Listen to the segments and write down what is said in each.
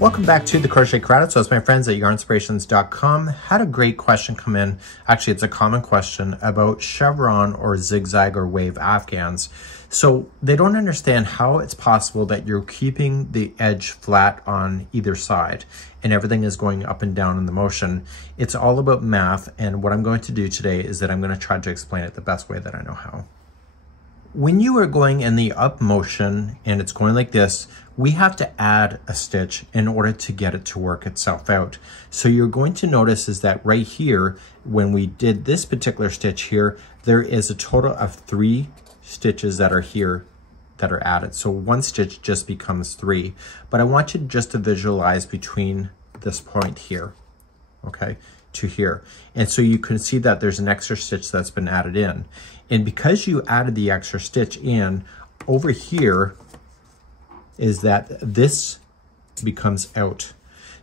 Welcome back to the Crochet Credits. So it's my friends at yarnspirations.com had a great question come in. Actually, it's a common question about chevron or zigzag or wave afghans. So they don't understand how it's possible that you're keeping the edge flat on either side and everything is going up and down in the motion. It's all about math, and what I'm going to do today is that I'm going to try to explain it the best way that I know how. When you are going in the up motion and it's going like this, we have to add a stitch in order to get it to work itself out. So you're going to notice is that right here, when we did this particular stitch here, there is a total of 3 stitches that are here that are added. So one stitch just becomes 3. But I want you just to visualize between this point here, okay, to here. And so you can see that there's an extra stitch that's been added in. And because you added the extra stitch in, over here is that this becomes out.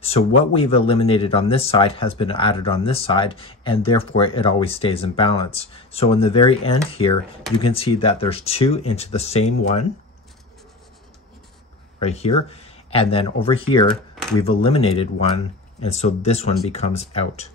So what we've eliminated on this side has been added on this side, and therefore it always stays in balance. So in the very end here, you can see that there's 2 into the same one right here. And then over here, we've eliminated 1. And so this one becomes out.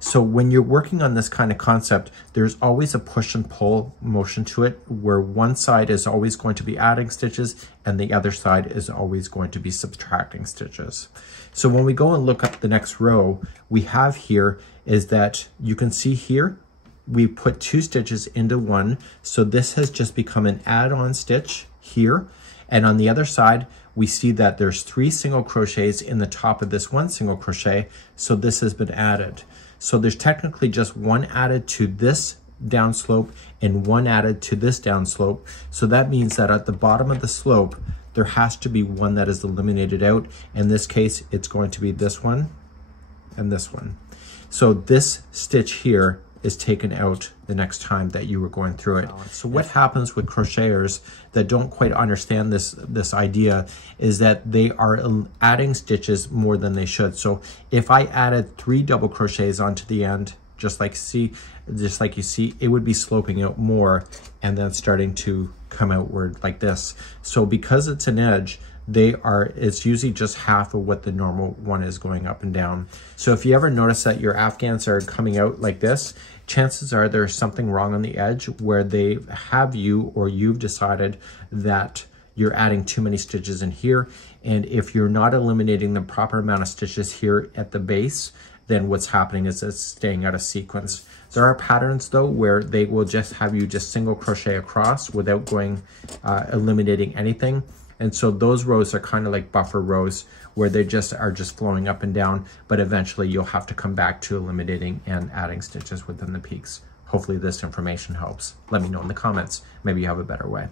So when you're working on this kind of concept, there's always a push and pull motion to it, where one side is always going to be adding stitches and the other side is always going to be subtracting stitches. So when we go and look up the next row, we have here is that you can see here, we put 2 stitches into 1. So this has just become an add-on stitch here. And on the other side, we see that there's 3 single crochets in the top of this 1 single crochet. So this has been added. So there's technically just 1 added to this down slope and 1 added to this down slope. So that means that at the bottom of the slope, there has to be 1 that is eliminated out. In this case, it's going to be this one and this one. So this stitch here is taken out the next time that you were going through it. So what happens with crocheters that don't quite understand this idea is that they are adding stitches more than they should. So if I added 3 double crochets onto the end, just like you see, it would be sloping out more and then starting to come outward like this. So because it's an edge, it's usually just half of what the normal one is going up and down. So if you ever notice that your afghans are coming out like this, chances are there's something wrong on the edge where they have you or you've decided that you're adding too many stitches in here. And if you're not eliminating the proper amount of stitches here at the base, then what's happening is it's staying out of sequence. There are patterns though where they will just have you just single crochet across without eliminating anything. And so those rows are kind of like buffer rows where they are just flowing up and down, but eventually you'll have to come back to eliminating and adding stitches within the peaks. Hopefully this information helps. Let me know in the comments. Maybe you have a better way.